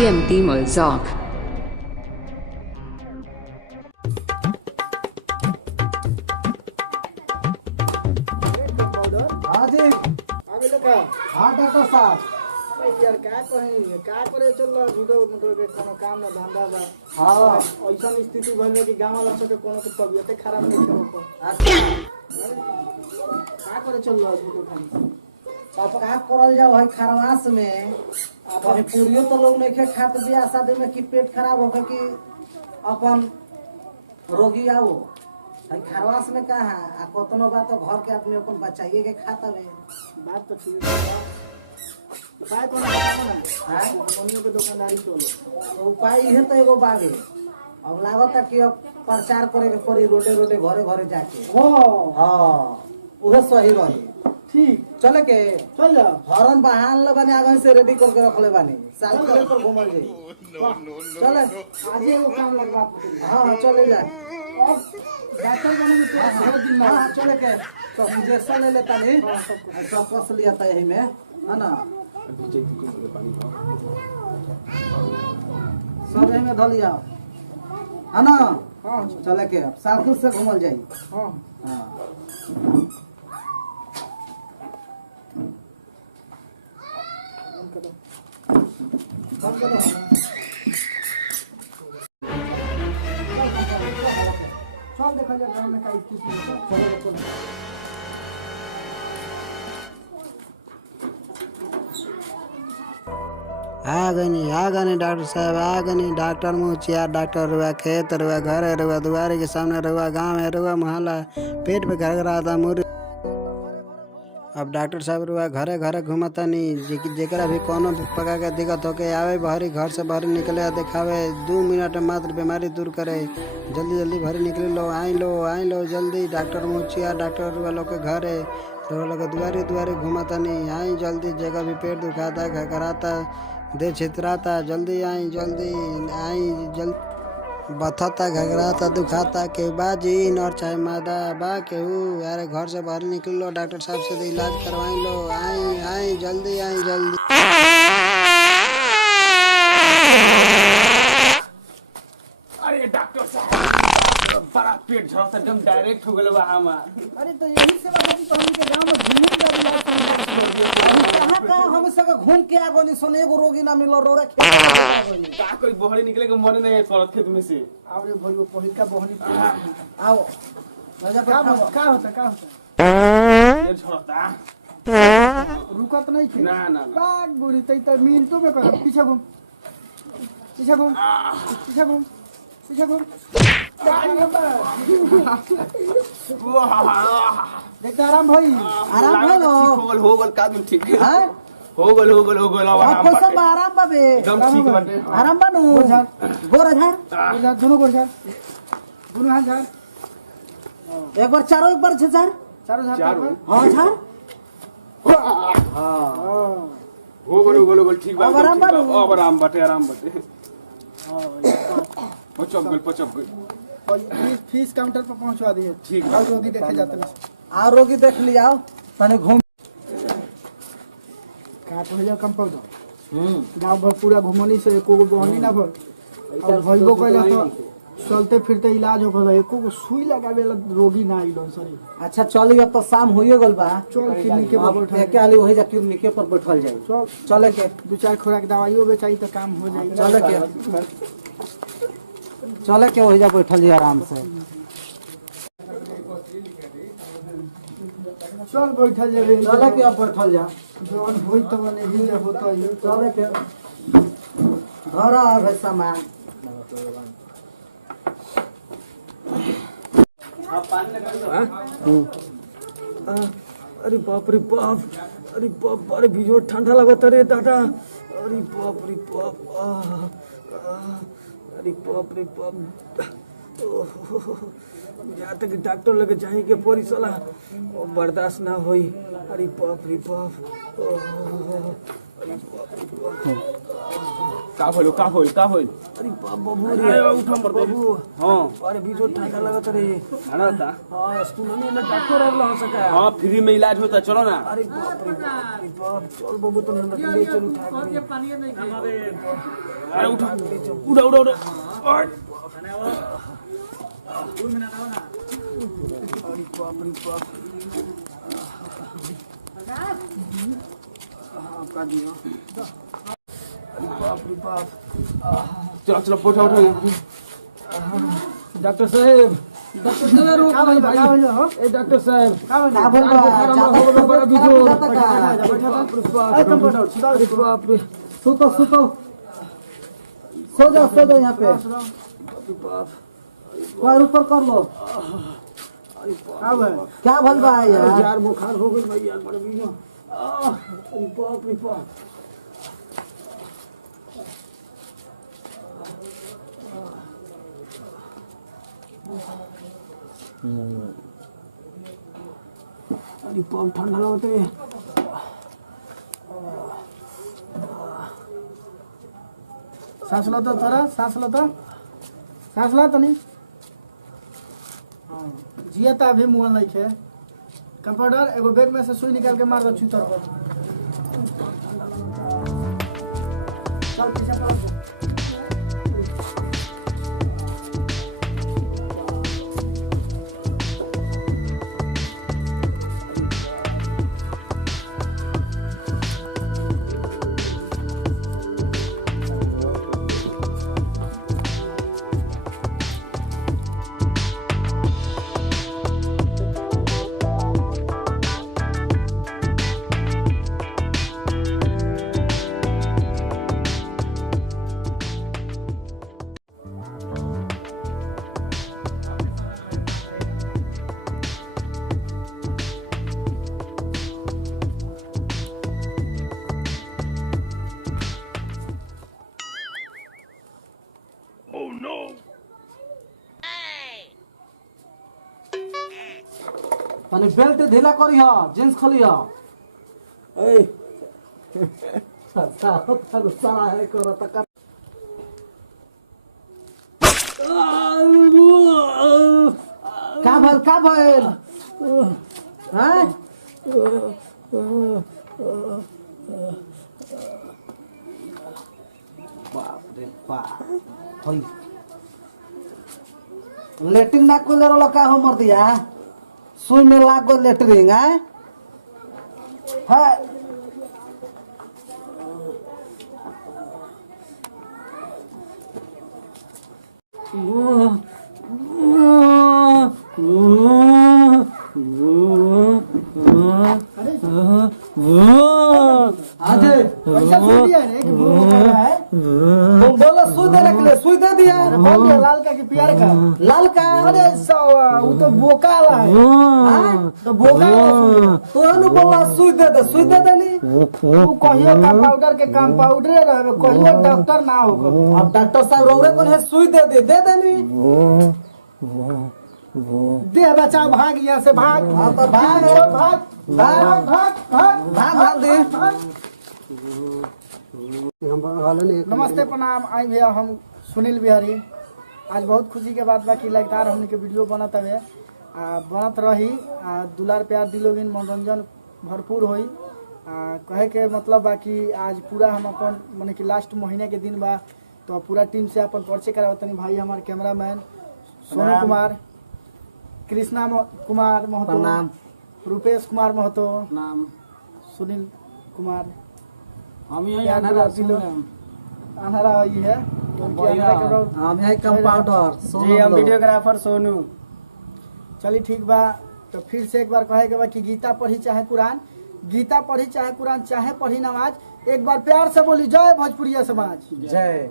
TMT Malzak. हाँ जी। आगे लगा हाँ डॉक्टर साहब। यार का कहीं का करे चल झूठो मुठो के कोनो काम ना धंधा बा। हाँ। ऐसा स्थिति भइल कि गांव वाला सब कोनो के तबियत खराब नहीं करो का करे चल झूठो खाली अब का करल जाओ है खरवास में। अब अभी पूरियो तो लोग नहीं खाते बियाह शादी में कि पेट खराब होगा कि अपन रोगी आओ है खरवास में का है आ कतनो बात तो घर के आदमी अपन बचाइए के खाता में। बात तो ठीक है उपाय तो ना हाँ? कंपनियों के दुकानदारी चलो तो उपाय है तो एगो बागे। अब लागत है कि अब प्रचार करे के पड़ी रोडे रोडे घरे घरे जाके। हो हाँ उहे सही रही। ठीक चले के चल जा हॉर्न बहान ले बानी आगे से रेडी करके रख ले बानी साल के पर घूमल जाई। चले आज ही वो काम लगवा पड़ेगा हाँ चले जा। डॉक्टर बने में तो बहुत दिन हाँ चले के तो इंजेक्शन ले लेता नहीं सब कस लिया था यही में है ना सब यही में धो लिया है ना। हां चले के साइकिल से घूमल जाई। हां हाँ कम करो चल देखा जाए गांव में का स्थिति है चलो आ गनी डॉक्टर साहब आ गनी डॉक्टर मुँह डॉक्टर रुआ खेत रुआ घर रुआ दुआरे के सामने रुआ गांव है रुआ मोहल्ला पेट पे घर रहा था मुर। अब डॉक्टर साहब रुआ घरे घरे घूमता नहीं जेकरा भी कोनो प्रकार के दिक्कत होके आवे बाहरी घर से बाहर निकले दिखावे 2 मिनट में मात्र बीमारी दूर करे जल्दी जल्दी बाहर निकले लो आई लो जल्दी डॉक्टर मुँह डॉक्टर रुआ लोग के घरे रुआ लोग दुआरे दुआरे घूमता नहीं आई जल्दी जगह भी पेट दुखाता घराता दे छितराता जल्दी आई जल्दी बथता घगराता दुखाता के बाजी और चाहे मादा बा केहू यार घर से बाहर निकलो डॉक्टर साहब से इलाज करवाई लो आई जल्दी अरे डॉक्टर साहब बड़ा पेट झड़ता एकदम डायरेक्ट हो गया हमार। अरे तो यही से बात है तो हमके गांव में घूमने कहाँ हम सब घूम के आगो नहीं सोने एगो रोगी ना मिलो रोरा खेत का कोई बहरी निकले के मन नहीं करत खेत में से आओ रे भाई वो पहिल का बहनी आओ राजा का पर का होता पेट झड़ता रुकत नहीं थी ना बाग बुरी तई तो मिनटों में कर पीछे घूम देख आराम भाई आराम हो लो हो गल का दिन ठीक है हां हो गल अब अब आराम पैसा बाटे आराम बाबे एकदम ठीक बाटे आराम बानू गोरा झाड़ जा दोनों गोर झाड़ दोनों हाथ झाड़ एक बार चारों एक बार झाड़ चारों झाड़ हां झाड़ हो गल ठीक बा अब आराम बाटे। अब आराम बाटे पचप गल फीस काउंटर पर पहुंचवा दिए ठीक और रोगी देखे जाते हैं आ रोगी देख लिया तने घूम काट हो जाओ कंपाउंडर गांव भर पूरा घुमनी से एको गो बहनी ना भर और भइबो कइला तो चलते फिरते इलाज हो गल एको गो सुई लगावे ला रोगी ना आइलो सरी। अच्छा चली अब तो शाम होइए गल बा चल क्लिनिक पर बैठल एक आली वही जा क्लिनिक पर बैठल जाई चल चले के 2-4 खुराक दवाइयो बेचाई तो काम हो जाई चले के वही जा बैठल जी आराम से चल बैठल जाबे चले के अब बैठल जा जवन होई तो बने ही होता है चले के घर आवे सामान अरे बाप अरे भिजो ठंडा लगता रे दादा अरे बाप अरे बाप यहाँ तक डॉक्टर लगे जाए के पड़ी सलाह बर्दाश्त ना होई अरे बाप का होल अरे बाबू रे उठा मर बाबू हां अरे बीजो ठंडा लगत रे खाना था हां स्कूल में डॉक्टर आला हो सका हां फ्री में इलाज होता चलो ना अरे बाप रे बाप चल बाबू तो नंबर ले चल उठा के अरे उठा और अरे बाप रे बाप आपका दिया अरे बाप रे बाप चलो पोटा उठो डॉक्टर साहब का भाई ए डॉक्टर साहब का भइल बा ज्यादा बड़ा बीजो अरे बाप रे सुतो सो जाओ यहाँ पे पैर ऊपर कर लो क्या भइल बा यार यार बुखार हो गई भाई यार बड़ा बीजो अरे बाप रे बाप अरे पाँव ठंडा लगते है सांस लो तो थोड़ा सांस लो तो नहीं जिया तो अभी मुँह नहीं है कंपाउंडर एगो बैग में से सुई निकाल के मार दो चूतर पर चल पीछे पड़ो तनी बेल्ट ढीला करिह जींस खोलिह ए साला है करो तक का भइल हैं बाप रे बाप होई लेटिंग ना कोले रोला का हो मर दिया सुई में लाग गो लेटरिंग है अरे पैसा सुन दिया रे कि वो है तुम बोलो सुई दे दिया कौन दिया लाल का कि प्यार का लाल का अरे सावा वो तो बोका वाला है तो बोका वाला तो अनु बोला सुई दे नहीं वो कहियो कंपाउंडर के कंपाउंडर रहे कहियो डॉक्टर ना होगा अब डॉक्टर साहब रोरे को है सुई दे नहीं दे बच्चा भाग यहाँ से भाग हाँ तो भाग भाग भाग दे नमस्ते प्रणाम आई भैया हम सुनील बिहारी आज बहुत खुशी के बात बा कि लगातार हमने के वीडियो बनत हवे बनत रही दुलार प्यार दिलोगिन मनोरंजन भरपूर होई कहे के मतलब बा कि आज पूरा हम अपन माने कि लास्ट महीने के दिन बा तो पूरा टीम से अपन परिचय करावतनी भाई हमारे कैमरामैन सोनू कुमार कृष्णा कुमार महतो प्रणाम रूपेश कुमार महतो नाम सुनील कुमार हम अनहरा ये है हम है कंपाउंडर जी हम वीडियोग्राफर सोनू चलिए ठीक बा तो फिर से एक बार कहे के बा कि गीता पढ़ी चाहे कुरान चाहे पढ़ी नमाज एक बार प्यार से बोली जय भोजपुरिया समाज जय